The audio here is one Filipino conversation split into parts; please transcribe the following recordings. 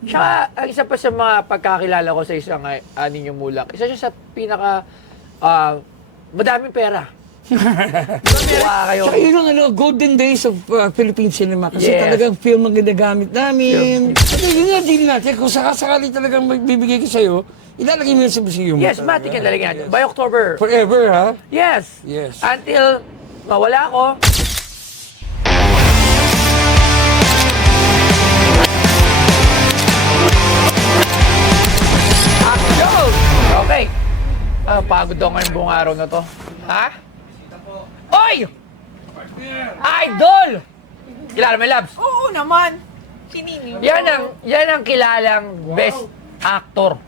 Tsaka, ang isa pa sa mga pagkakilala ko sa isang Ninyo Mulak, isa siya sa pinaka madaming pera. Kuha kayo. Tsaka yun ang golden days of Philippine cinema. Kasi Yes. talagang film ang ginagamit namin. At yun nga din natin, kung sakasakali talagang magbibigay ko sa'yo, ilalagay mo yun sa museum. Yes, matik yan talaga yan. By October. Forever, ha? Yes. Yes. Until mawala ako. Action! Okay. Pagod daw ngayong buong araw na to. Ha? Oy! Idol! Kilala mo yung Labs? Oo naman. Sinini. Yan ang kilalang best actor.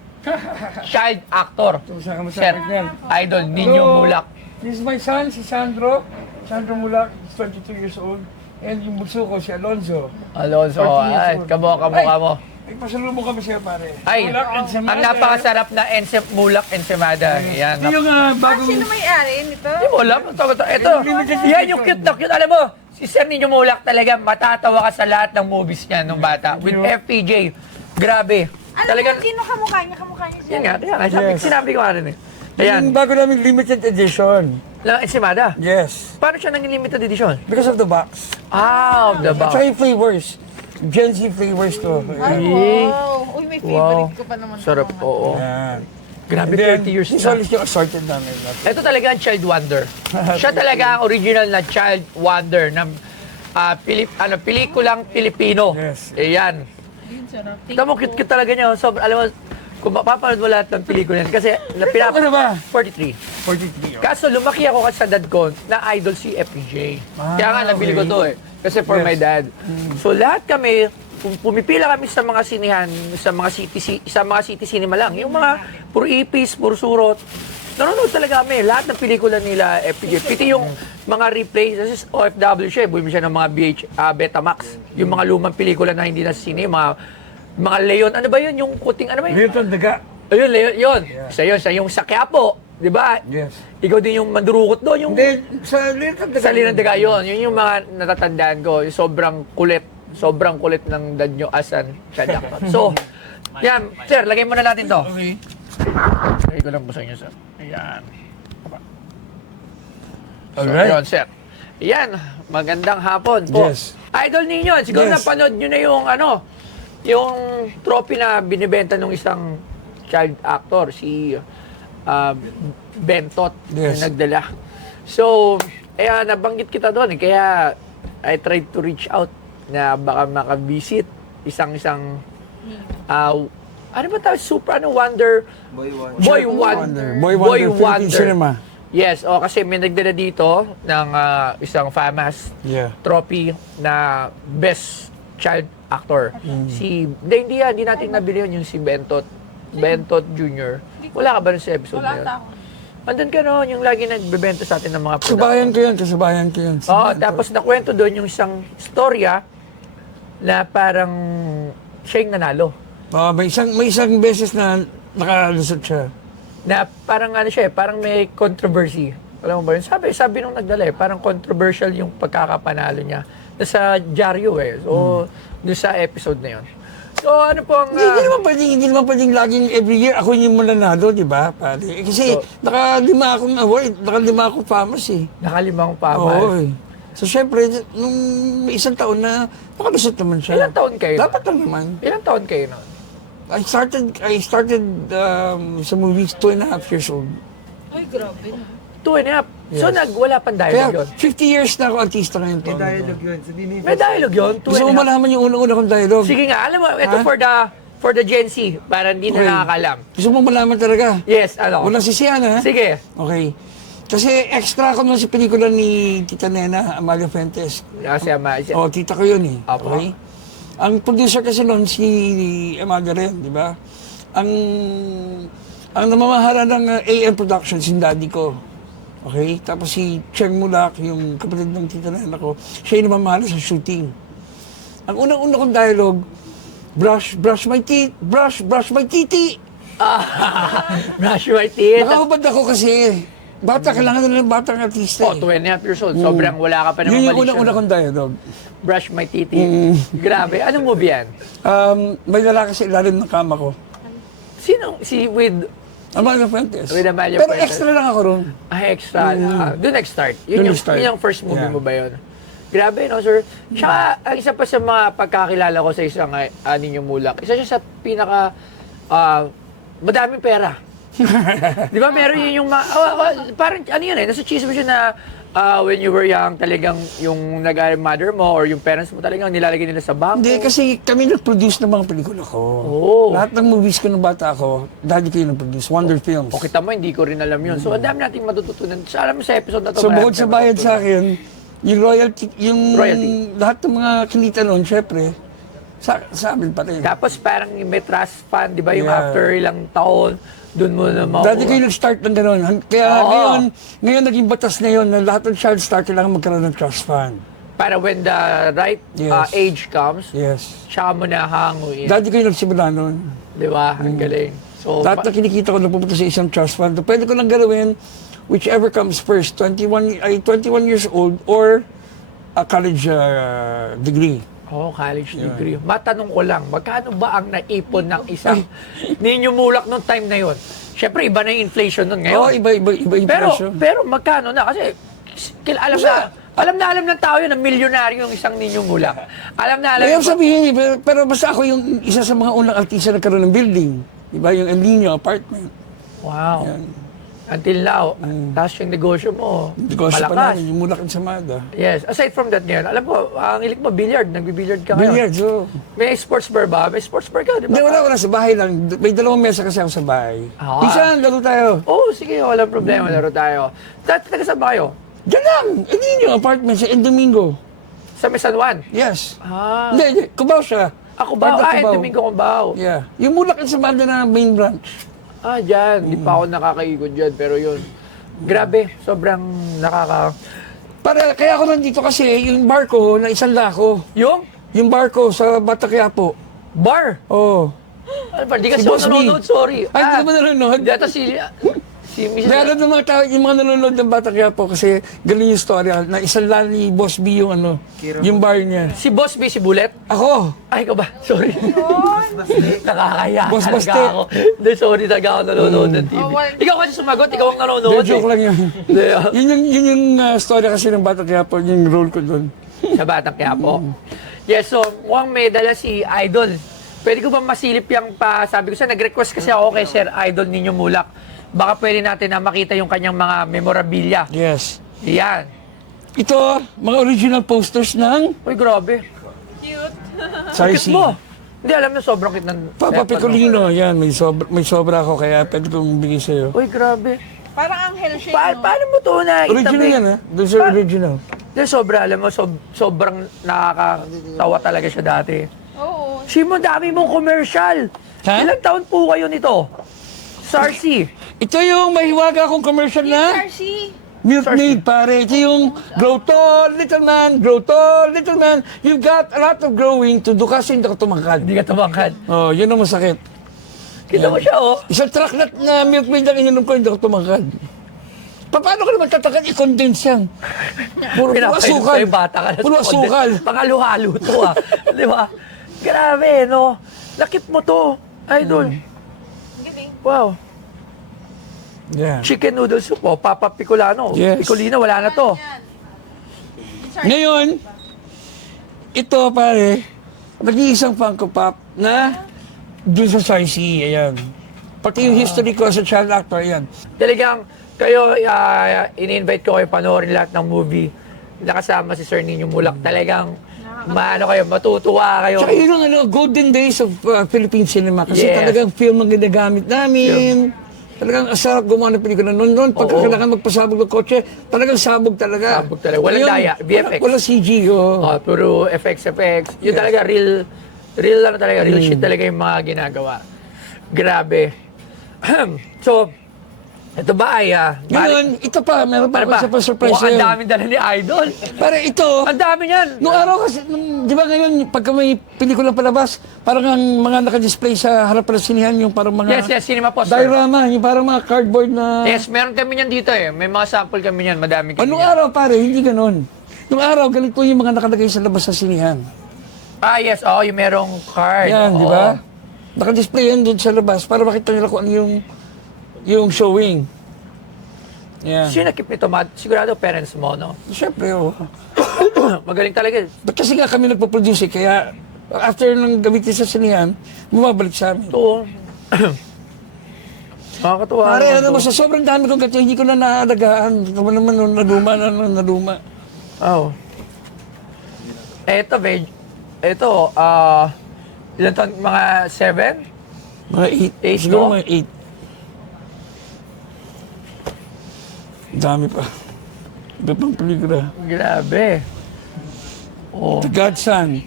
Child actor. Saan ka Sir, masakit niyan? Idol, Ninyo Mulak. This is my son, si Sandro. Sandro Mulak, he's 22 years old. And yung bunso ko, si Alonzo. Alonso, 14 years ay, old. kamukha mo. Ay, pasalubong kami sa'yo, pare. Ay, Mulak and Semada. ang napakasarap na Mulak Ensemada. Yan. Ito yung bagong... Sino may-ari nito? Hindi mo alam. Ito. Yan yung cute na cute. Alam mo, si Sir Ninyo Mulak talaga, matatawa ka sa lahat ng movies niya nung bata. With FPJ. Grabe. Alam Talagang, mo, sino kamukha niya? Kamukha niya siya. yan nga. Yes. Sinabi ko nga rin eh. Yung Ayan. bago namin limited edition. Lang Ensemada. Yes. Paano siya naging limited edition? Because of the box. Ah, the box. Tsaka yung flavors. Gen Z flavors to. Ay, wow. Uy, may favorite Wow. ko pa naman. Sarap, oo. Yan. Grabe, And then, 30 years this na. one is yung assorted namin. Ito talaga ang child wonder. Siya talaga ang original na child wonder ng pelikulang Pilipino. Yes. Ayan. Tingnan mo, cute talaga niya. So, alam mo, kung mapapanood mo lahat ng pelikula niya, kasi Ano ba? 43. 43. Kaso lumaki ako kasi sa dad ko na idol si FPJ. Kaya nga nabili ko to eh. Kasi for Yes. my dad. So lahat kami, pumipila kami sa mga sinihan, sa mga city cinema lang. Yung mga puro ipis, puro surot. Nanonood talaga kami. Lahat ng pelikula nila FPJ. Piti yung mga replay. Kasi OFW siya. Bumili siya ng mga Betamax. Yung mga lumang pelikula na hindi na sa sine. Mga Leon. Ano ba yun? Yung kuting, ano ba yun? Milton Daga. Ayun, Leon. Yun. Isa yun. Sa yung sa Quiapo. Di ba? Yes. Ikaw din yung mandurukot doon. Yung Hindi, sa Milton Daga. sa Linang Daga yun. Yun yung mga natatandaan ko. Yung sobrang kulit. Sobrang kulit ng dad nyo as an child actor. So, yan. Sir, lagay muna natin to. Okay. Lagay ko lang po sa inyo, sir. Ayan. So, Alright. yun, sir. Ayan. Magandang hapon po. Yes. Idol ninyo. Siguro Yes. napanood nyo na yung yung trophy na binibenta ng isang child actor, si Bentot, Yes. yung nagdala. So, nabanggit kita doon. Kaya, I tried to reach out na baka makabisit isang ano ba tawag? Super, Wonder? Boy Wonder. Boy Wonder, Philippine Cinema. Yes, kasi may nagdala dito ng isang FAMAS Yeah. trophy na Best Child Actor. Hindi natin nabili yun, yung si Bentot Jr. Wala ka ba sa episode na yun? Wala ako. Andun ka no, yung lagi nagbebenta sa atin ng mga Kasabayan ko yun. Oo, tapos nakwento doon yung isang storya na parang siya yung nanalo. May isang beses na nakalusot siya. Na parang parang may controversy. Alam mo ba yun? Sabi nung nagdala parang controversial yung pagkakapanalo niya. Nasa dyaryo So, doon sa episode na yun. So, ano po ang... Hindi naman pwedeng laging every year ako yung mananalo, di ba? Pare? Kasi nakalima akong award, nakalima akong famous eh. Nakalimang pa. Oo eh. So, syempre, nung may isang taon na, nakalusot naman siya. Ilang taon kayo? Dapat lang naman. Ilang taon kayo nun? I started sa movies 2.5 years old. Ay, grabe. 2.5. So, wala pang dialogue yun? Kaya 50 years na ako artista ngayon. May dialogue yun. Sabihin mo May dialogue yun? Gusto mo 2.5. malaman yung unang-una kong dialogue? Sige nga, alam mo, ito for the Gen Z, para hindi Okay. na nakakalam. Gusto mo malaman talaga? Yes, ano? Walang sisiyan, ha? Sige. Okay. Kasi extra ko nun sa pelikula ni Tita Nena, Amalia Fuentes. Kasi Oh, tita ko yun eh. Apo. Okay? Ang producer kasi nun, si Amalia rin, di ba? Ang namamahala ng AM Productions, yung daddy ko. Okay? Tapos si Cheng Mulak, yung kapatid ng Tita Nena ko, siya yung namamahala sa shooting. Ang unang-una kong dialogue, brush my teeth, brush my titi. Brush your teeth. Nakahubad ako kasi. Bata, kailangan na ng batang artista. Oh, 2.5 years old. Sobrang wala ka pa naman Yun yung mali unang-una siya. kong dialogue. Brush my titi. Grabe. Anong movie yan? May lalaki sa ilalim ng kama ko. Sino? Si with Amalia Fuentes. With Amalia Pero Fuentes. extra lang ako ron. extra. Doon nag-start. Doon Yun nag-start. yung first movie Yeah. mo ba yun? Grabe, no, sir? Tsaka, ang isa pa sa mga pagkakilala ko sa isang Ninyo Mulak, isa siya sa pinaka madaming pera. Di ba, meron yun yung parang, ano yun nasa chismis siya na when you were young, talagang yung mother mo or yung parents mo talagang nilalagay nila sa bangko. Hindi, kasi kami nag-produce ng mga pelikula ko. Oo. Lahat ng movies ko nung bata ako, daddy ko yung nag-produce. Wonder Films. O kita mo, hindi ko rin alam yun. So, ang dami nating matututunan. Sa alam mo sa episode na to. So, marami bukod sa tayong bayad sa matututunan. akin, yung royalty, Royalty. lahat ng mga kinita noon, syempre, sa amin pa rin. Tapos parang may trust fund, di ba? Yung Yeah. after ilang taon, doon mo na makuha. Dati ko yung nag-start ng gano'n. Kaya Oo. ngayon naging batas na yun na lahat ng child star kailangan magkaroon ng trust fund. Para when the right Yes. age comes, Yes. siya mo na hanguin. Dati ko yung nagsimula noon. Di ba? Ang galing. So, Lahat na kinikita ko napupunta sa isang trust fund. Pwede ko lang galawin whichever comes first, 21 years old or a college degree. college degree. Matanong ko lang, magkano ba ang naipon ng isang Ninyo Mulak nung time na yon? Siyempre, iba na yung inflation nun ngayon. Oo, iba Pero magkano na? Kasi alam ng tao yun na milyonaryo yung isang Ninyong Mulak. Alam Ngayon sabihin, pero basta ako yung isa sa mga unang artista na nagkaroon ng building. Diba? Yung El Nino apartment. Wow. Until now, tapos yung negosyo mo, Negosyo pa malakas. namin, yung Mulak Ensamada. Yes. Aside from that ngayon, alam mo, ang hilig mo, billiard. Nagbi-billiard ka ngayon. Billiard, so. May sports bar ba? May sports bar ka, di ba? Hindi, wala sa bahay lang. May 2 mesa kasi ako sa bahay. Ah. Minsan, laro tayo. Oo, sige, walang problema. Laro tayo. Taga-saan ba kayo? Diyan lang, El Nino apartment sa El Domingo. Sa San Juan? Yes. Ah. Hindi, Cubao siya. Ako ba? Part of Cubao. Domingo Cubao. Yeah. Yung Mulak Ensamada na main branch. Dyan. Di pa ako nakakaikot dyan, pero yun. Grabe, sobrang Kaya ako nandito kasi yung bar ko na 1 lako. Yung bar ko sa Bata Quiapo. Bar. Oo. Ano ba? Di kasi Si ako Boss B. nanonood, sorry. Ay, hindi ka ba nanonood? Dito si Mrs. Meron ng mga tao, yung mga nanonood ng Bata Quiapo kasi galing yung story na 1 lang ni Boss B yung yung bar niya. Si Boss B, si Bullet. Ako! Ay, ikaw ba? Sorry. Nakakaya Boss talaga Baste. ako. Hindi, sorry talaga ako nanonood ng TV. Ikaw kasi sumagot, ikaw ang nanonood. Hindi, joke lang yun. Hindi, yun yung story kasi ng Bata Quiapo, yung role ko doon. Sa Batang Quiapo. Yes, so mukhang may dala si Idol. Pwede ko ba masilip yung sabi ko sa nag-request kasi ako kay Sir Idol Ninyo Mulak. Baka pwede natin na makita yung kanyang mga memorabilia. Yes. Yan. Ito, mga original posters ng Uy, grabe. Cute. Cute mo. Hindi, alam mo, sobrang cute ng Papa Stefano. Picolino. Yan, may sobra ako kaya pwede kong bigay sa'yo. Uy, grabe. Parang anghel siya, no? Paano mo to na Original yan, ha? Doon sa original. Hindi, sobra, alam mo, sobrang nakakatawa talaga siya dati. Oo. Simon, dami mong commercial. Ha? Ilang taon po kayo nito? Sarsi. Ito yung mahiwaga akong commercial na Sarsi. Milk Maid, pare. Ito yung grow tall, little man, grow tall, little man. You've got a lot of growing to do kasi hindi ka tumangkad. Hindi ka tumangkad. Oh, yun ang masakit. Kita mo siya, oh. Isang truck na Milk Maid ang ininom ko, hindi ako tumangkad. Paano ka naman tatangkad? I-condense yan. Puro Pinapainom asukal. sa'yo, bata ka na Puro sa asukal. condense. Pangalo-halo to, ah. Di ba? Grabe, no? Lakip mo to, Idol. Galing. Wow. Yeah. Chicken noodle soup, oh. Papa Picolano. Yes. Picolino, wala na to. Ngayon, ito pare, nag-iisang Funko Pop na dun sa Sarsi, ayan. Pati yung history ko sa child actor, ayan. Talagang, kayo, ini-invite ko kayo panoorin lahat ng movie. Nakasama si Sir Ninyo Mulak. Talagang, kayo, matutuwa kayo. Tsaka yun ang golden days of Philippine cinema kasi Yes. talagang film ang ginagamit namin. Talagang asarap gumawa ng pelikula. Noon, pagka Oo. kailangan magpasabog ng kotse, talagang sabog talaga. Sabog talaga. Walang Ngayon, daya, VFX. Walang CG, oh. Puro effects. Yun talaga, real shit talaga yung mga ginagawa. Grabe. So, Ito ba ay, Ngayon, ito pa, meron pa ako isa pa surprise Ang sa'yo. daming dala ni Idol. Para ito, Ang dami niyan. nung araw kasi, di ba ngayon, pagka may pelikulang palabas, parang ang mga naka-display sa harapan ng sinihan, yung parang mga Yes, cinema poster. diorama, yung parang mga cardboard na... Yes, meron kami niyan dito eh. May mga sample kami niyan, madami kami Anong niyan. araw, pare? Hindi ganon. Nung araw, ganito yung mga nakalagay sa labas sa sinihan. Yes, yung merong card. Yan, di Oo. ba? Naka-display yan doon sa labas para makita nila kung ano yung showing. Yan. Sino nakip nito, Matt? Sigurado parents mo, no? Siyempre, oh. Magaling talaga. Ba't kasi nga kami nagpo-produce kaya after nang gamitin sa sinihan, bumabalik sa amin. Ito. Nakakatuwa. Pare, naman ano to. mo, sa sobrang dami kong gato, hindi ko na naalagaan. Ito naman nung naduma. Oh. Ito, ito, ilan taon? Mga 7? Mga 8. Eight, Siguro no? mga 8. Dami pa. Iba pang pelikula. Grabe. Oh, The Godson.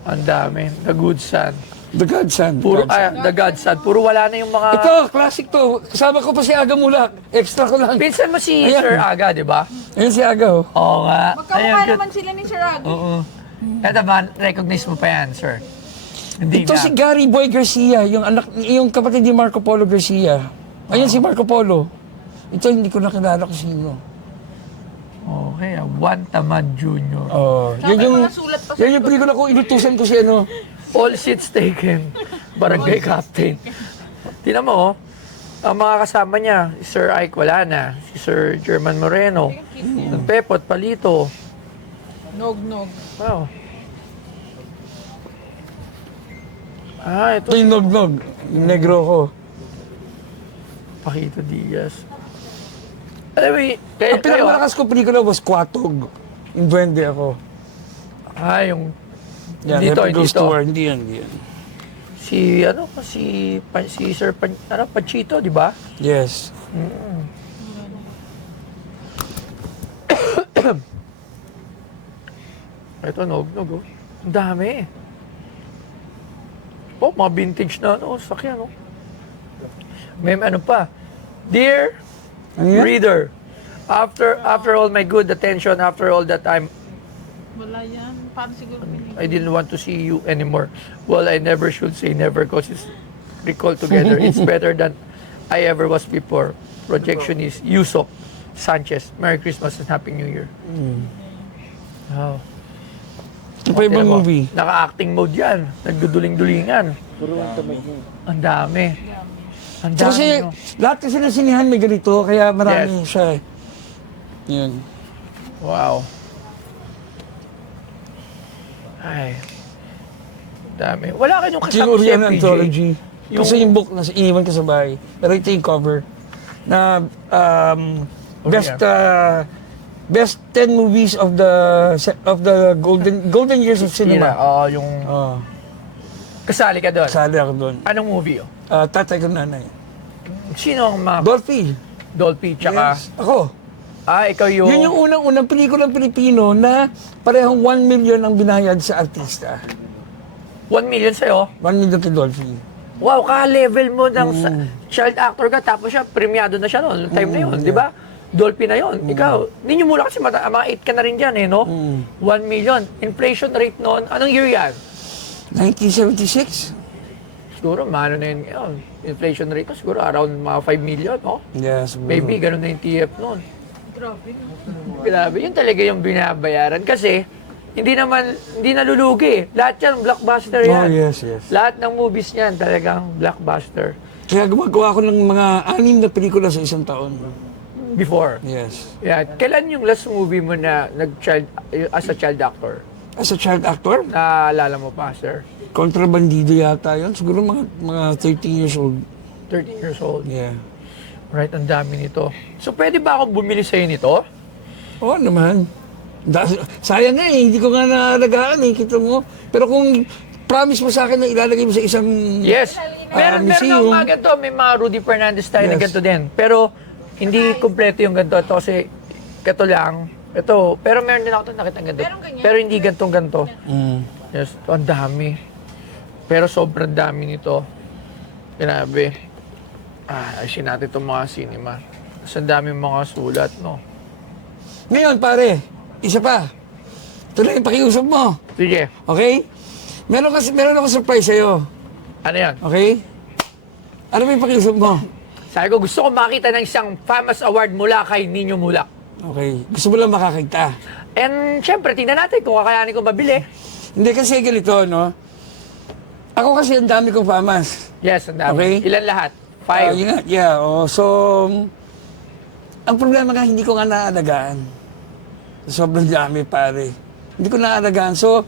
ang dami. The Good Son. The Godson. Puro, The God Son. Puro wala na yung mga... Ito, classic to. Kasama ko pa si Aga Mulak. Extra ko lang. Pinsan mo si Ayan. Sir Aga, di ba? Ayun si Aga, oh. Oo nga. Magkamukha cute. naman sila ni Sir Agi. Oo. Ito ba, recognize mo pa yan, sir? Hindi Ito na. si Gary Boy Garcia, yung kapatid ni Marco Polo Garcia. Ayun si Marco Polo. Ito hindi ko nakilala kung sino. Okay, Juan Tamad Jr. Oh, Sabi yan yung mga sulat pa sa yan yung pelikula ko inutusan ko si ano. All seats taken. Barangay Captain. Tingnan mo, oh. Ang mga kasama niya, si Sir Ike wala na, si Sir German Moreno, Pepot, Palito. Nog-nog. Wow. Ito. Ito yung Nog-Nog, yung negro ko. Paquito Diaz. Alam mo, kayo, Ang pinakamalakas ko pelikula was Quatog. Yung duwende ako. yung Yan, dito, Happy Goes dito. to War. Hindi yan. Si Sir Panchito, di ba? Yes. Ito, Nog-Nog, oh. Ang dami. Oh, mga vintage na, sakyan, oh. May ano pa. Dear Ano yan? reader, after all my good attention, after all that time, Wala yan. Paano siguro pinili? I didn't want to see you anymore. Well, I never should say never because it's recall together. It's better than I ever was before. Projection is Yusok Sanchez. Merry Christmas and Happy New Year. Wow. Ito pa ibang Tingnan mo, movie. Naka-acting mode yan. Nagduduling-dulingan. Ang dami. Ang dami. Kasi no? lahat kasi ng sinihan may ganito, kaya marami siya. Yun. Wow. Ay. Dami. Wala kayong kasama Siguro si yan FPJ. anthology. Yung- Kasi yung book, nasa iniwan ko sa bahay. Pero ito yung cover. Na best 10 movies of the golden years of cinema. Yung Oh, kasali ka doon. kasali ako doon. Anong movie? Tatay ko nanay. Sino ang mga Dolphy. Dolphy tsaka... Yes. Ako. Ikaw yung... Yun yung unang pelikulang Pilipino na parehong 1 million ang binayad sa artista. 1 million sa'yo. 1 million kay Dolphy. Wow, ka-level mo ng child actor ka, tapos siya, premiado na siya noon, time na yun, di ba? Dolphy na yun. Ikaw, hindi nyo mula kasi mga 8 ka na rin dyan, 1 million. Inflation rate noon, anong year yan? 1976? Siguro, mano na yun ngayon. Inflation rate ko, siguro around mga 5 million, no? Yes. Maybe, ganun na yung TF noon. Grabe. Grabe, yun talaga yung binabayaran. Kasi, hindi nalulugi. Lahat yan, blockbuster Oh, yan. yes, yes. Lahat ng movies niyan, talagang blockbuster. Kaya gumagawa ko ng mga 6 na pelikula sa isang taon. Before. Yes. Yeah. Kailan yung last movie mo na as a child actor? As a child actor, Naalala mo pa, sir? kontrabandido yata yun. Siguro mga 13 years old. 13 years old. Yeah. Right, ang dami nito. So, pwede ba akong bumili sa'yo nito? Oo naman. Sayang nga hindi ko nga naalagaan kita mo. Pero kung promise mo sa akin na ilalagay mo sa isang... Yes. Meron museum. mga ganito. May mga Rudy Fernandez tayo na Yes. ganito din. Pero, hindi kompleto yung ganito. Ito kasi, ito lang. Ito. Pero meron din ako ito nakita ganito. Meron ganyan. Pero hindi ganito. Mm. Yes. Ito, ang dami. Pero sobrang dami nito. Grabe. Ayusin natin itong mga cinema. Sa daming mga sulat, no? Ngayon, pare, isa pa. Ito na yung pakiusap mo. Sige, Okay? Meron ako surprise sa'yo. ano yan? Okay? Ano ba yung pakiusap mo? Sabi ko, gusto ko makita ng isang famous award mula kay Nino Mulak. Okay. Gusto mo lang makakita. And syempre, tingnan natin kung kakayanin ko mabili. Hindi kasi ganito, no? Ako kasi ang dami kong famas. Yes, ang dami. Okay. Ilan lahat? 5. Yun nga, yeah. So, ang problema nga, hindi ko nga naalagaan. Sobrang dami, pare. Hindi ko naalagaan. So,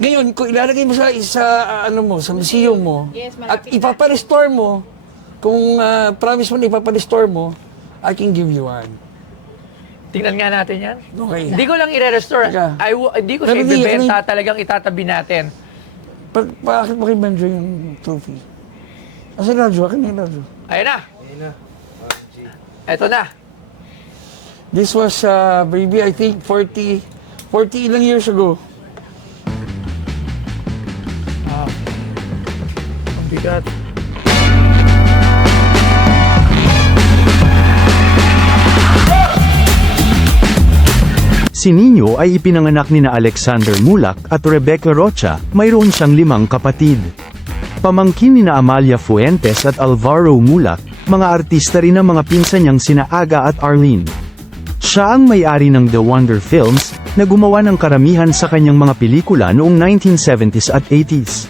ngayon, kung ilalagay mo sa sa museum mo, Yes, at malapit na. ipapa-restore mo, kung promise mo na ipapa-restore mo, I can give you one. Tingnan nga natin yan. Okay. Hindi ko lang i-restore. Teka. Hindi ko Pero siya di, ibibenta, talagang itatabi natin. Bakit mo kay Benjo yung trophy? Asa radyo? Akin yung radyo. Ayun na. Eto na. This was, baby, I think 40 ilang years ago. Ang bigat. Si Nino ay ipinanganak nina Alexander Mulak at Rebecca Rocha, mayroon siyang 5 kapatid. Pamangkin nina Amalia Fuentes at Alvaro Mulak, mga artista rin ng mga pinsan niyang sina Aga at Arlene. Siya ang may-ari ng The Wonder Films, na gumawa ng karamihan sa kanyang mga pelikula noong 1970s at 80s.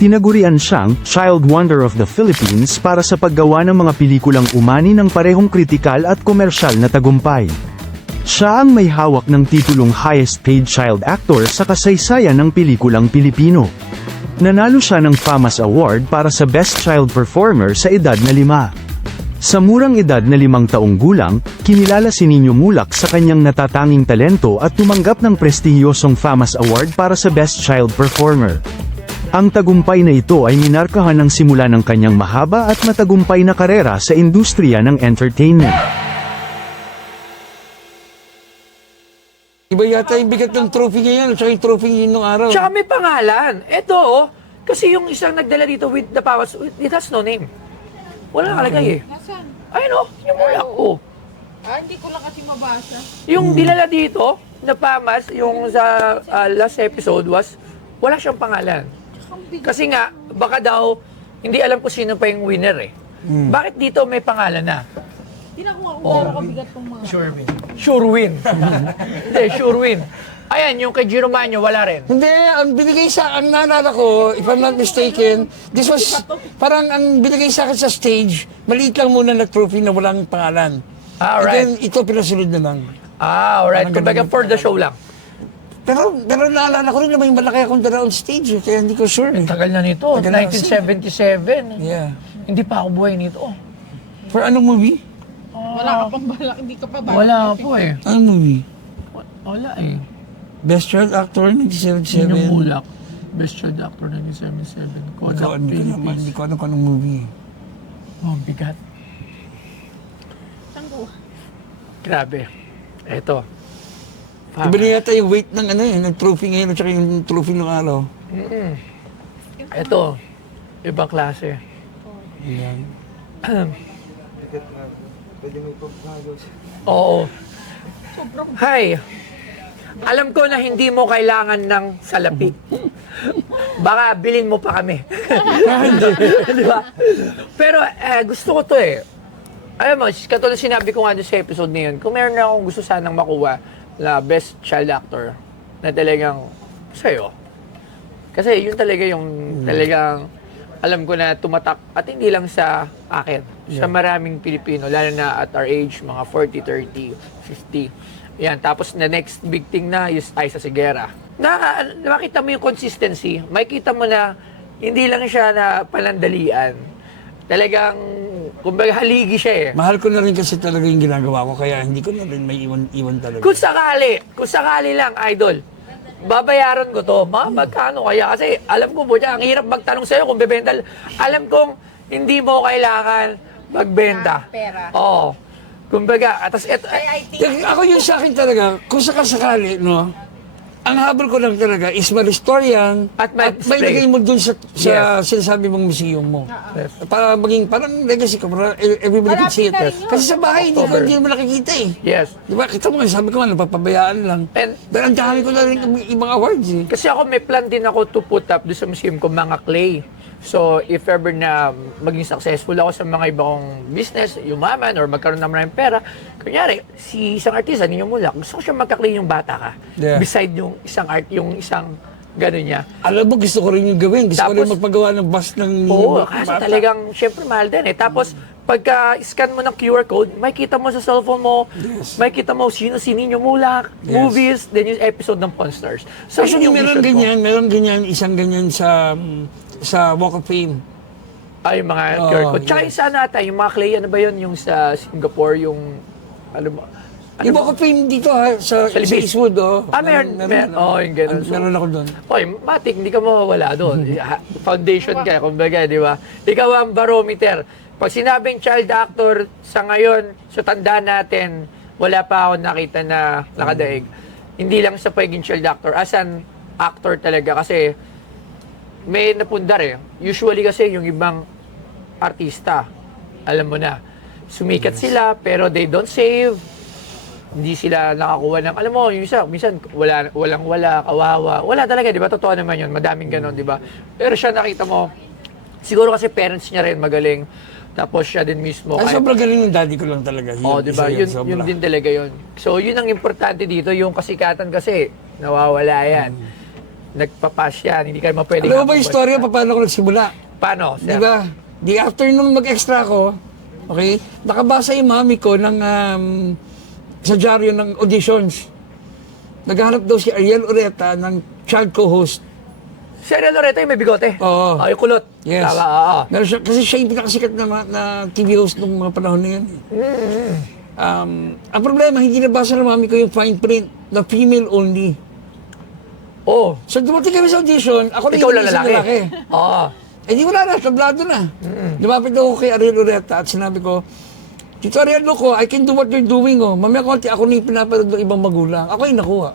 Tinagurian siyang Child Wonder of the Philippines para sa paggawa ng mga pelikulang umani ng parehong kritikal at komersyal na tagumpay. Siya ang may hawak ng titulong Highest Paid Child Actor sa kasaysayan ng pelikulang Pilipino. Nanalo siya ng FAMAS Award para sa Best Child Performer sa edad na 5. Sa murang edad na 5 taong gulang, kinilala si Nino Mulak sa kanyang natatanging talento at tumanggap ng prestihiyosong FAMAS Award para sa Best Child Performer. Ang tagumpay na ito ay minarkahan ng simula ng kanyang mahaba at matagumpay na karera sa industriya ng entertainment. Iba yata yung bigat ng trophy ngayon at saka yung trophy ngayon nung araw. Tsaka may pangalan. Ito, oh. Kasi yung isang nagdala dito with the powers, it has no name. Wala nakalagay eh. Nasaan? Ayun oh, yung Mulak ko. Hindi ko lang kasi mabasa. Yung dinala dito, na pamas, yung sa last episode was, wala siyang pangalan. Kasi nga, baka daw, hindi alam ko sino pa yung winner eh. Bakit dito may pangalan na? Hindi na ko nga kung gaano kabigat tong mga... Sure win. Hindi, sure win. Ayan, yung kay Giromanyo, wala rin. Hindi, ang binigay sa, ang naalala ko, if I'm not mistaken, this was, parang ang binigay sa akin sa stage, maliit lang muna na trophy na walang pangalan. And then, Alright. ito pinasunod na lang. Alright. Kumbaga for the show lang. Pero naalala ko rin na may malaki akong dala on stage, kaya hindi ko sure. Eh. Tagal na nito, Tagal na 1977. Yeah. Hindi pa ako buhay nito. For anong movie? Wala ka pang balak, hindi ka pa balak. Wala po eh. Anong movie? Wala eh. Best Child Actor, Nino 1977. Mulak. Best Child Actor 1977. Kodak Philippines. Hindi ko alam kung anong movie. Oh, bigat. Saan ko? Grabe. Eto. Iba na yata yung weight ng ng trophy ngayon at saka yung trophy ng araw. Eto. Ibang klase. Yan. Oo. Hi. Alam ko na hindi mo kailangan ng salapi. Baka bilhin mo pa kami. Di ba? Pero gusto ko to eh. Alam mo, katulad sinabi ko nga doon sa episode na yun, kung meron na akong gusto sanang makuha na Best Child Actor na talagang sa'yo. Kasi yun talaga yung talagang alam ko na tumatak at hindi lang sa akin, sa maraming Pilipino, lalo na at our age, mga 40, 30, 50. Yan, tapos the next big thing na is Aiza Sigera. Makita mo yung consistency, makikita mo na hindi lang siya na panandalian. Talagang, kumbaga haligi siya eh. Mahal ko na rin kasi talaga yung ginagawa ko, kaya hindi ko na rin may iwan talaga. Kung sakali lang, idol, babayaran ko to. Magkano kaya? Kasi alam ko po ang hirap magtanong sa'yo kung bebenta. Alam kong hindi mo kailangan magbenta. Pera. Oo. Kumbaga, atas eto, Ako yung sa akin talaga, kung sakasakali, no, Ang habol ko lang talaga is ma-restore yan At may ma-display. lagay mo dun sa sinasabi mong museum mo. Para maging parang legacy ko, para everybody can see it. Malapit na rin yun. Kasi sa bahay, October. hindi mo nakikita eh. Yes. Di ba? Kita mo nga, sabi ko nga, napapabayaan lang. And- Dahil ang dami ko na rin ibang awards eh. Kasi ako may plan din ako to put up doon sa museum ko mga clay. So, if ever na maging successful ako sa mga ibang business, yumaman, or magkaroon na maraming pera, kunyari, si isang artista, ninyo mula, gusto ko siya magka-clay yung bata ka. Yeah. Beside yung isang art, yung isang gano'n niya. Alam mo, gusto ko rin yung gawin. Gusto ko rin Tapos- magpagawa ng bus ng Oo, mga kasi bata. talagang, syempre, mahal din eh. Tapos, pagka-scan mo ng QR code, makikita mo sa cellphone mo, makikita mo sino si Ninyo Mulak, Yes. movies, then yung episode ng Pawn Stars. So, Actually, yun yung meron vision ko. ganyan, isang ganyan sa Walk of Fame. Ay, yung mga Oo, QR code. Tsaka yes. yung sana ata, yung mga clay, ano ba yun? Yung sa Singapore, yung, ano ba? Yung Walk of Fame dito ha, sa Libis. Eastwood. Oh. Meron, yung ganun. Meron ako doon. Oy, Matik, hindi ka mawawala doon. Foundation ka, kumbaga, di ba? Ikaw ang barometer. Pag sinabing child actor sa ngayon, sa tanda natin, wala pa ako nakita na nakadaig. Hindi lang sa pagiging child actor, as an actor talaga. Kasi may napundar eh. Usually kasi yung ibang artista, alam mo na, sumikat sila, pero they don't save. Hindi sila nakakuha ng, alam mo, yung isa, minsan, walang-wala, kawawa. Wala talaga, di ba? Totoo naman yun. Madaming ganon, di ba? Pero siya, nakita mo, siguro kasi parents niya rin magaling. Tapos siya din mismo. Ay, kahit- sobrang galing ng daddy ko lang talaga. Oh, di ba? Isa Yun, sobra. yun din talaga yun. So, yun ang importante dito. Yung kasikatan kasi, nawawala yan. Nagpapas yan. Hindi kayo mapwede. Alam mo ba yung storya paano ko nagsimula? Paano? Di ba? Di after nung mag-extra ko, okay, nakabasa yung mami ko ng sa dyaryo ng auditions. Naghahanap daw si Ariel Ureta ng child co-host. Si Ariel Loreto yung may bigote. Oo. Oh, yung kulot. Yes. Tama, oo. Meron siya, kasi siya yung pinakasikat na TV host ng mga panahon na yan. Ang problema, hindi nabasa ng mami ko yung fine print na female only. Oh, So dumating kami sa audition, ako na ikaw yung lang isang lalaki. Oo. Eh di wala na, tablado na. Lumapit ako kay Ariel Ureta at sinabi ko, Tito Ariel, look ko, I can do what you're doing. Oh. Mamaya konti, ako na yung pinapanood ng ibang magulang. Ako yung nakuha.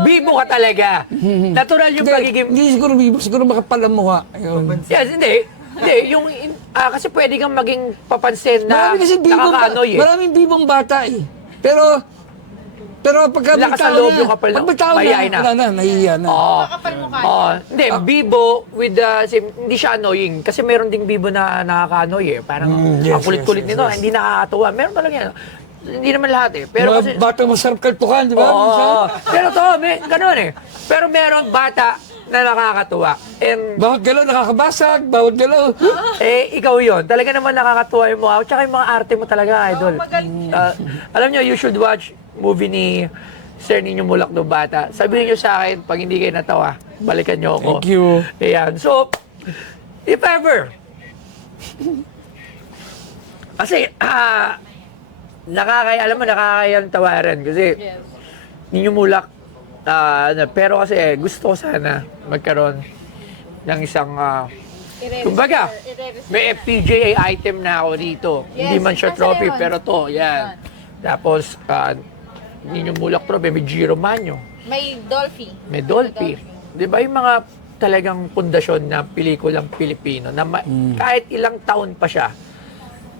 Bibo ka talaga. Natural yung pagiging... Hindi siguro bibo, siguro makapalang mukha. Ayun. Yes, hindi. Hindi, yung... kasi pwede kang maging papansin na Marami kasi bibong, nakakaanoy eh. maraming bibong bata eh. Pero pagka may Lakas tao ng loob na, yung kapal na- pag may tao mayayain na. wala na, nahihiya na. Oo. Makapal mukha. Oh, hindi, bibo with hindi siya annoying kasi meron ding bibo na nakaka-annoy eh. Parang yes, ang kulit-kulit yes, nito, yes. hindi nakakatuwa. Meron talaga yan. Hindi naman lahat eh. Pero Mga kasi bata masarap kaltukan, di ba? Oo, Minsan? pero to, may ganun eh. Pero meron bata na nakakatuwa. And Bawat galaw nakakabasag, bawat galaw. ikaw yon. Talaga naman nakakatuwa yung mukha. Tsaka yung mga arte mo talaga, idol. magaling. Alam nyo, you should watch movie ni Sir Nino Mulak do Bata. Sabihin nyo sa akin, pag hindi kayo natawa, balikan nyo ako. Thank you. Ayan. So, if ever, kasi, alam mo, nakakayang tawaran. Kasi, Yes. Nino Mulak, pero kasi gusto ko sana magkaroon ng isang, kumbaga, may FPGA item na ako dito. Yes, Hindi man siya nasa trophy, yun. pero to, yan. Tapos, Nino Mulak trophy, may Giro Manyo, May Dolphy. may Dolphy. Di ba yung mga talagang pundasyon na pelikulang Pilipino na kahit ilang taon pa siya.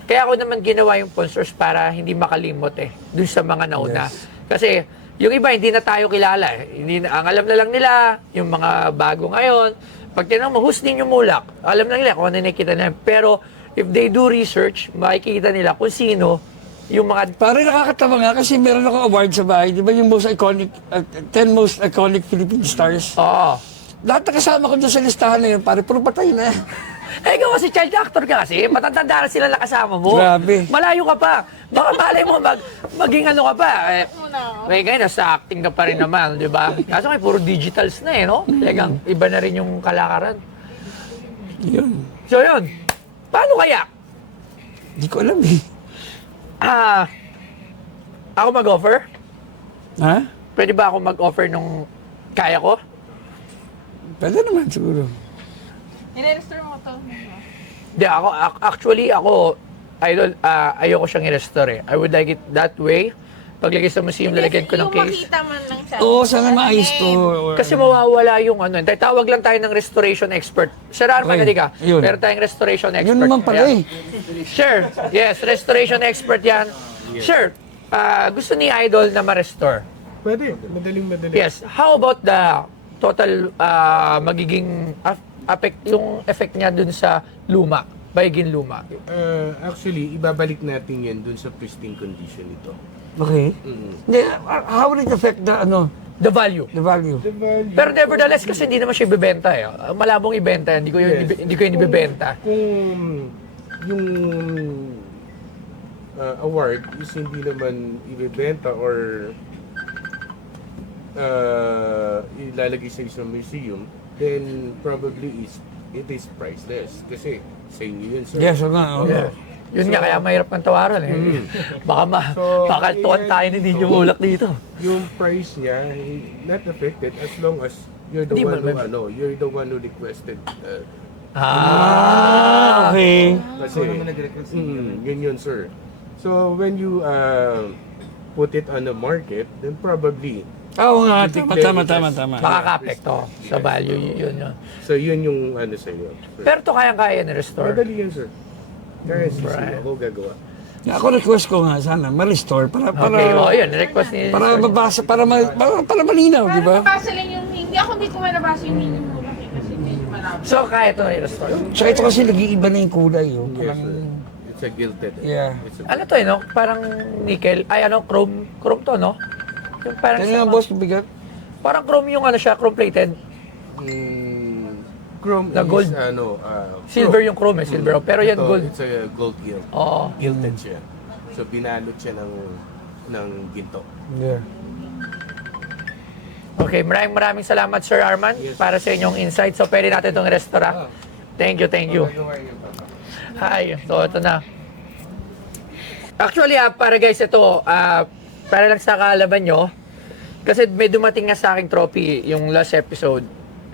Kaya ako naman ginawa yung sponsors para hindi makalimot dun sa mga nauna. Kasi yung iba hindi na tayo kilala Hindi ang alam na lang nila yung mga bago ngayon. Pag tinanong mo, who's Nino Mulak? Alam na nila kung ano nakikita nila. Pero if they do research, makikita nila kung sino yung mga... Pare nakakatawa nga kasi meron ako award sa bahay. Di ba yung most iconic, 10 most iconic Philippine stars? Oo. Lahat na kasama ko doon sa listahan na yun, pare, puro patay na. Ikaw kasi child actor ka kasi, matatanda na sila nakasama mo. Grabe. Malayo ka pa. Baka malay mo maging ano ka pa. Muna. Ngayon, nasa acting ka pa rin naman, di ba? Kaso ngayon, puro digitals na no? Talagang iba na rin yung kalakaran. Yun. So yun, paano kaya? Hindi ko alam eh. Ako mag-offer? Ha? Pwede ba ako mag-offer nung kaya ko? Pwede naman siguro. I-register mo to. Di, actually, idol, ayoko siyang i-restore I would like it that way. Paglagay sa museum, lalagyan ko ng Yung case. makita man lang sa Oo, sana maayos to. Kasi mawawala yung ano. Dahil tawag lang tayo ng restoration expert. Sir Arman, Okay, ka. yun. Meron tayong restoration expert. Yun naman pala Ayan. eh. Sure. Yes, restoration expert yan. Sure. Gusto ni Idol na ma-restore. Pwede, madaling. Yes. How about the total magiging yung effect niya dun sa luma, bayagin luma? Actually, ibabalik natin yan dun sa pristine condition ito. Okay. Hindi, how will it affect the, The value. the value? The value, Pero nevertheless, kasi hindi naman siya ibebenta eh. Malabong ibenta, hindi ko yun, Yes. hindi ko yun ibebenta. kung yung award is hindi naman ibebenta or ilalagay sa isang museum, then probably it is priceless. Kasi sa inyo yun, sir. Yes, o nga. oo. Yeah. Yun nga, kaya mahirap ng tawaran eh. Baka tuwan tayo ni Ninyo Mulak dito. Yung price niya, not affected as long as you're the Di one ba- who, you're the one who requested. Okay. Kasi, yun yun, sir. So, when you put it on the market, then probably, Oo nga, tama. Makaka-apekto sa value yun. so yun yung ano sa iyo. Pero to kayang-kaya ni-restore. Madali yan, sir. Kaya Right. ako gagawa. Ako request ko nga, sana, ma-restore para, Okay, yun, request ni... para mabasa, para malinaw, di ba? Nabasa lang yung hindi ko nabasa yung hindi mo lang kasi medyo malabo. So, kaya ito i-restore. Tsaka ito kasi nag-iiba na yung kulay, oh. Yes, Parang, sir. It's a gilded. Yeah. It's a, Ano to no? Parang nickel, chrome to, no? Yung parang kaya nga, boss, bigat. Parang chrome yung ano siya, chrome plated. chrome Na gold. is Silver yung chrome silver. Pero yan Ito, gold. It's a gold gilt. Oo. Gilded siya. So binalot siya ng ginto. Yeah. Okay, maraming salamat Sir Arman para sa inyong insight. So, pwede natin itong restaurant. Thank you. Hi, so ito na. Actually, para guys, ito, para lang sa kaalaman nyo, kasi may dumating nga sa aking trophy yung last episode.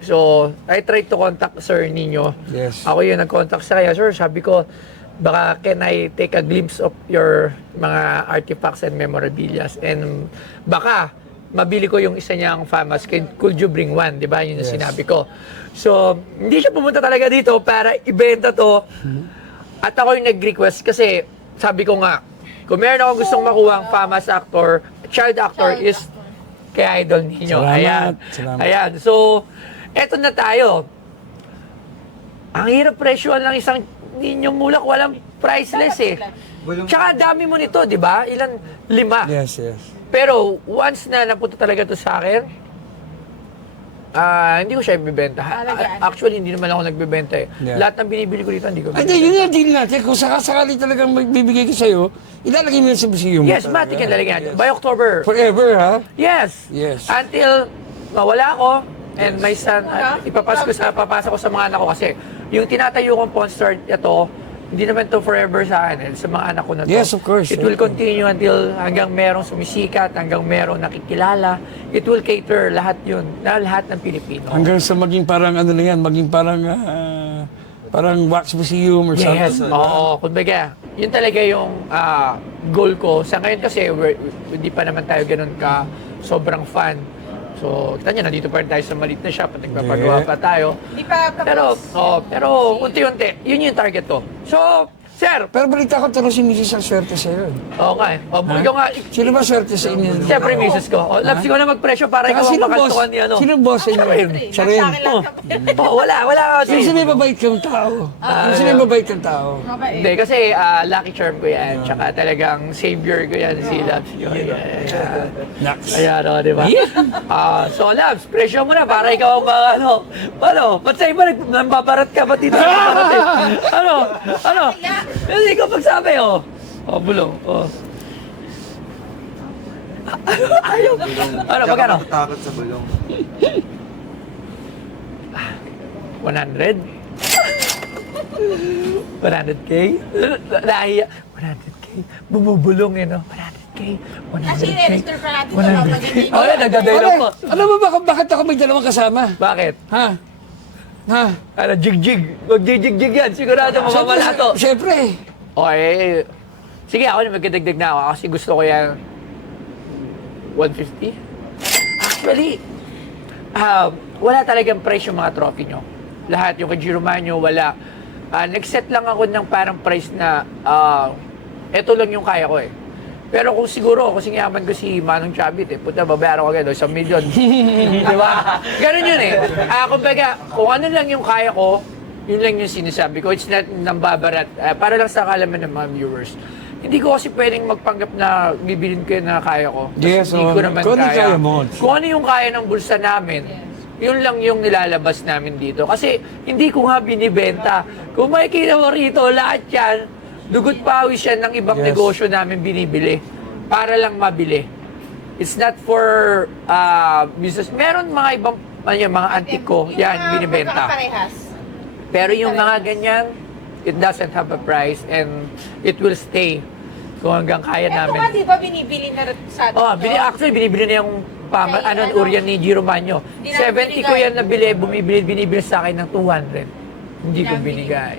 So, I tried to contact Sir Nino. Yes. Ako yung nag-contact sa kanya. Sir, sabi ko, baka can I take a glimpse of your mga artifacts and memorabilia? And baka, mabili ko yung isa niyang FAMAS. Could you bring one? Di ba? Yun yung Yes. sinabi ko. So, hindi siya pumunta talaga dito para ibenta to. At ako yung nag-request kasi sabi ko nga, kung meron akong gustong makuha ang FAMAS actor, child actor is kay Idol ninyo. Salamat. Ayan. So, eto na tayo. Ang hirap presyoan ng isang Ninyong Mulak, walang priceless eh. Tsaka dami mo nito, di ba? Ilan? 5. Yes. Pero once na napunta talaga to sa akin, hindi ko siya ibibenta. Actually, hindi naman ako nagbebenta eh. Yeah. Lahat ng binibili ko dito, hindi ko Ay, binibenta. yun nga, deal natin. Kung sakasakali talagang magbibigay ko sa'yo, ilalagay mo yan sa museum. Yes, matik yan lalagyan natin. By October. Forever, ha? Yes. Yes. Until mawala ako and my son, papasok ko sa mga anak ko kasi yung tinatayo kong Pawn Store ito, hindi naman to forever sa akin, sa mga anak ko na to. Yes, of course. It will continue until hanggang merong sumisikat, hanggang merong nakikilala. It will cater lahat yun, na lahat ng Pilipino. Hanggang sa maging parang ano na yan, maging parang parang wax museum or Yes, something. oo. Kumbaga, yun talaga yung goal ko. Sa ngayon kasi, hindi pa naman tayo ganun ka sobrang fan. So, kita nyo, nandito pa rin tayo sa maliit na shop at nagpapagawa pa tayo. Hindi pa tapos. Pero unti-unti, yun yung target ko. So, sir, Pero balita ko, talo si Mrs. ang swerte sa'yo. oo nga eh. O, ikaw nga, Sino ba swerte sa inyo? siyempre, misis ko. O, Labs, ikaw na magpresyo para ikaw ang Sino boss? makaltukan ni ano. Sino boss sa inyo? Siya rin. Wala. Sino may mabait kang tao? Sino may mabait kang tao? Mabait. Hindi, kasi lucky charm ko yan. Tsaka talagang savior ko yan, si Labs. Nax. Ayan, o, di ba? So, Labs, presyo mo na para ikaw ang ba't sa iba nambabarat ka? Ba't dito nambabarat eh? Ano? Kasi ikaw pagsabi, bulong, Ayaw. Ano, magkano? Takot sa bulong. 100? 100K? Nahiya. 100K? Bumubulong eh, no? 100K? 100K? Kasi i-register pa natin sa 100K? Oh, yan, nagdadialog mo. Ano ba bakit ako may dalawang kasama? Bakit? Ha? Ano, jig-jig. Mag-jig-jig yan. Sigurado mamamala to. Siyempre. Okay. Sige, ako na magdagdag na ako kasi gusto ko yan 150. Actually, wala talagang price yung mga trophy nyo. Lahat, yung kay Giromanyo, wala. Nag-set lang ako ng parang price na eto lang yung kaya ko eh. Pero kung siguro, kung yaman ko si Manong Chabit puta, babayaran ko agad, 1 million. Di ba? Ganun yun eh. Kumbaga, kung ano lang yung kaya ko, yun lang yung sinasabi ko. It's not nambabarat. Para lang sa kalaman ng mga viewers. Hindi ko kasi pwedeng magpanggap na bibilin ko na kaya ko. Tapos Yes, hindi ko naman kung ano kaya. kaya mo. Kung ano yung kaya ng bulsa namin, yun lang yung nilalabas namin dito. Kasi hindi ko nga binibenta. Kung makikita mo rito, lahat yan, dugot pawis yan ng ibang Yes. negosyo namin binibili para lang mabili. It's not for business. Meron mga ibang mga antik ko, yan, binibenta. Pero yung mga ganyan, it doesn't have a price and it will stay kung hanggang kaya Ito namin. nga, di ba, binibili na rin sa atin? Actually, binibili na yung Urian ni Giromanyo. Di na 70 ko binigay. yan nabili, binibili sa akin ng 200. Hindi ko binigay.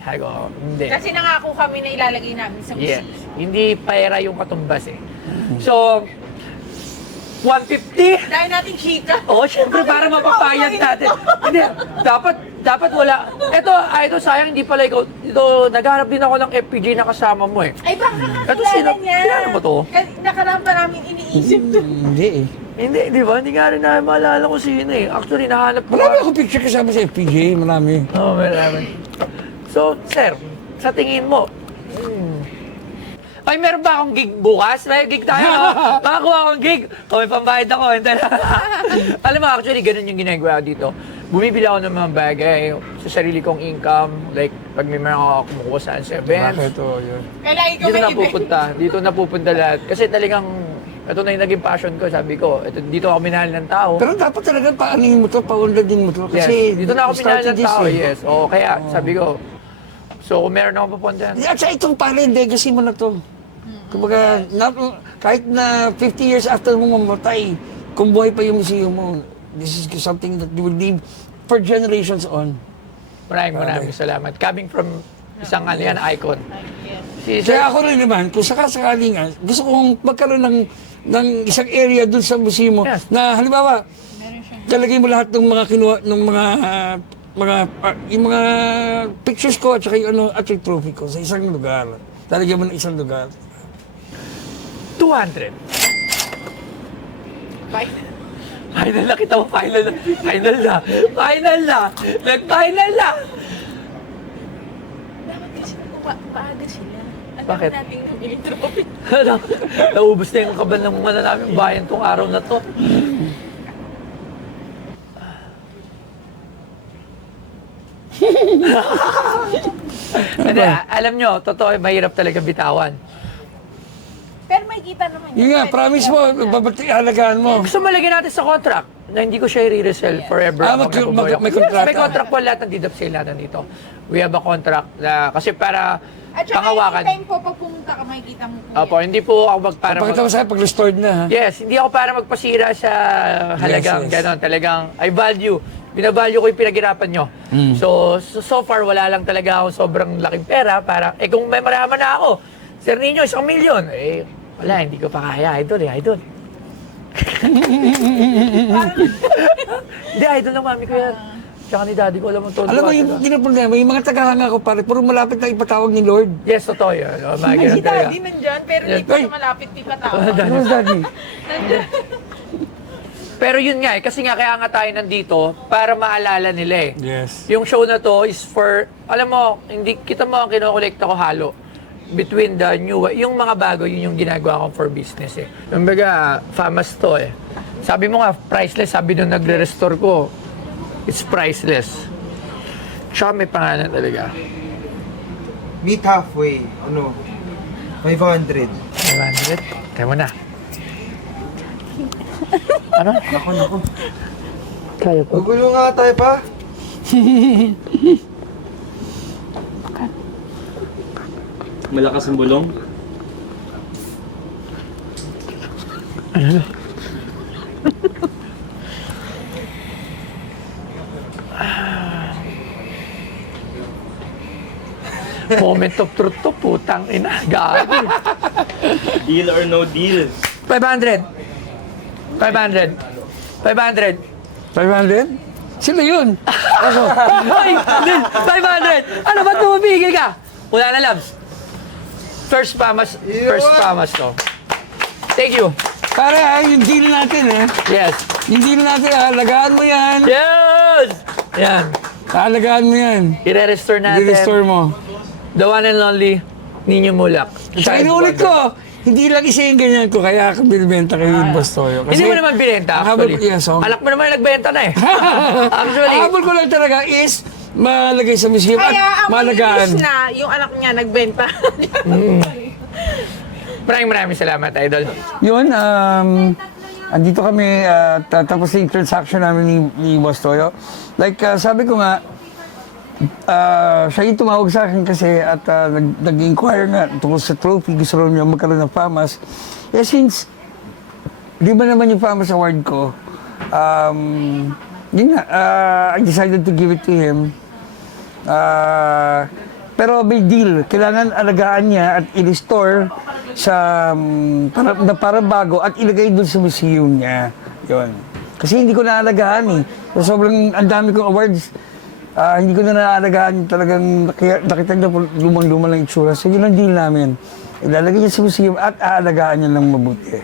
Sabi ko, hindi. Kasi nangako kami na ilalagay namin sa Yes. museo. Hindi pera yung katumbas eh. So, 150? Dahil natin chika. Oo, syempre para mapapayag natin. Hindi, dapat wala. Ito sayang hindi pala ikaw. Ito, naghanap din ako ng FPJ na kasama mo eh. Ay, baka Ito, kakilala niya. kilala mo to? Nakaraan pa namin iniisip to. Hindi eh. Hindi, di ba? Hindi nga rin namin maalala kung sino eh. Actually, nahanap ko. Marami akong picture kasama sa FPJ, marami. Oo, marami. So, sir, sa tingin mo, ay, meron ba akong gig bukas? May gig tayo, no? Makakuha akong gig. O, may pambayad ako. Alam mo, actually, ganun yung ginagawa dito. Bumibili ako ng mga bagay sa sarili kong income. Like, pag may mga kumukuha saan sa events. Bakit? Oo, yun. Kailangan ko Dito may napupunta. Dito napupunta lahat. Kasi talagang, ito na yung naging passion ko. Sabi ko, dito ako minahal ng tao. Pero dapat talaga paanohin mo to, paunladin mo to. Kasi Yes. Dito na ako minahal ng strategies tao. eh. Yes. O, kaya, sabi ko, so, kung meron akong papunta. At sa itong pala, legacy mo na to. Kumbaga, kahit na 50 years after mo mamatay, kung buhay pa yung museum mo, this is something that you will leave for generations on. Maraming salamat. Coming from isang icon. Si Kaya ako rin naman, kung sakasakali nga, gusto kong magkaroon ng isang area dun sa museum mo, Yes. na halimbawa, talagay mo lahat ng mga kinuha, ng yung mga pictures ko at saka yung at yung trophy ko sa isang lugar. Talagyan mo ng isang lugar. 200. Final na kita mo, final na. Nag-final na. Dapat kasi maaga sila. Ang Bakit? dami nating nabiling trophy. Naubos na yung kaban ng mga namin bayan tong araw na to. Hindi, alam nyo, totoo, mahirap talaga bitawan. Pero may kita naman Yun nga, promise mo, alagaan mo. Gusto mo lagyan natin sa contract na hindi ko siya i-resell forever. Ah, habang may nabubuhay ako. kontrata. Yes, may contract po lahat ng deed of sale natin dito. We have a contract na, kasi para At saka pangawakan. anytime po, pag pumunta ka, makikita mo po Opo, hindi po ako para Pakita mo sa'yo pag restored na, ha? Yes, hindi ako para magpasira sa halagang Yes. ganon. Talagang I value. Binavalue ko yung pinaghirapan nyo. So far, wala lang talaga ako sobrang laking pera para, kung may maraman na ako, Sir Nino, 1 million. Wala, hindi ko pa kaya. Idol. Hindi, idol ng mami ko yan. Tsaka ni daddy ko, alam mo, todo. Alam mo, yung problema, yung mga tagahanga ko pare, puro malapit na ipatawag ni Lord. Yes, totoo yun. Mga Si ganun talaga. Daddy nandyan, pero Yes. hindi pa Ay! siya malapit pipatawa. Ano daddy? Pero yun nga kasi nga kaya nga tayo nandito para maalala nila eh. Yes. Yung show na to is for, alam mo, hindi kita mo ang kinokolekta ko halo between the new, yung mga bago, yun yung ginagawa ko for business eh. Kumbaga, famous to eh. Sabi mo nga, priceless, sabi nung nagre-restore ko, it's priceless. Tsaka may pangalan talaga. Meet halfway, 500. 500? Tayo mo na. Ano? Naku. Kaya po. Magulo nga tayo pa. Malakas ang bulong. Moment of truth to, putang ina. Gabi. Deal or no deal? 500. 500. 500. 500? Sila yun. Ako. Ay, 500. Ano, ba't bumibigil ka? Wala na, Labs. First pamas to. Thank you. Para yung deal natin Yes. Yung deal natin, alagaan mo yan. Yes! Yan. Alagaan mo yan. I-restore natin. I-restore mo. The one and only Nino Mulak. Sa inulit ko, hindi lang isa yung ganyan ko, kaya ako binibenta kay Boss Toyo. Hindi mo naman binenta, actually. Yes, oh. Alak mo naman nagbenta na eh. Actually. Ang habol ko lang talaga is malagay sa museum Kaya at ang malagaan. malinis na yung anak niya nagbenta. Maraming salamat, Idol. Yun, andito kami, tapos yung transaction namin ni Boss Toyo. Like, sabi ko nga, siya yung tumawag sa akin kasi at nag-inquire nga tungkol sa trophy, gusto raw niya magkaroon ng FAMAS. Eh since, di ba naman yung FAMAS award ko, yun nga, I decided to give it to him. Pero may deal, kailangan alagaan niya at i-restore sa para bago at ilagay doon sa museum niya. Yun. Kasi hindi ko naalagaan eh. So, sobrang ang dami kong awards. Hindi ko na naalagaan, talagang nakita niyo po lumang-luma lang itsura. So yun ang deal namin. Ilalagay niya sa museum at aalagaan niya ng mabuti.